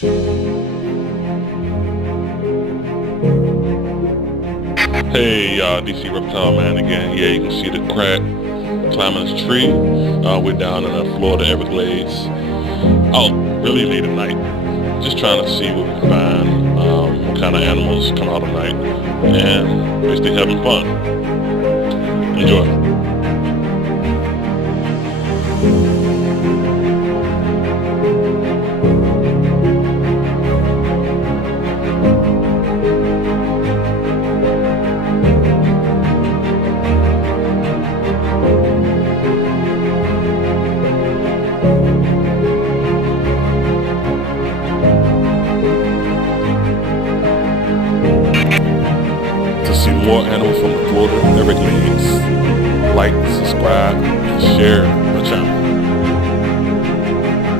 Hey, DC Reptile Man again. Yeah, you can see the crack climbing this tree. We're down in the Florida Everglades. Out really late at night. Just trying to see what we can find, what kind of animals come out at night, and basically having fun. Enjoy. To see more animals from the Florida Everglades, like, subscribe, and share.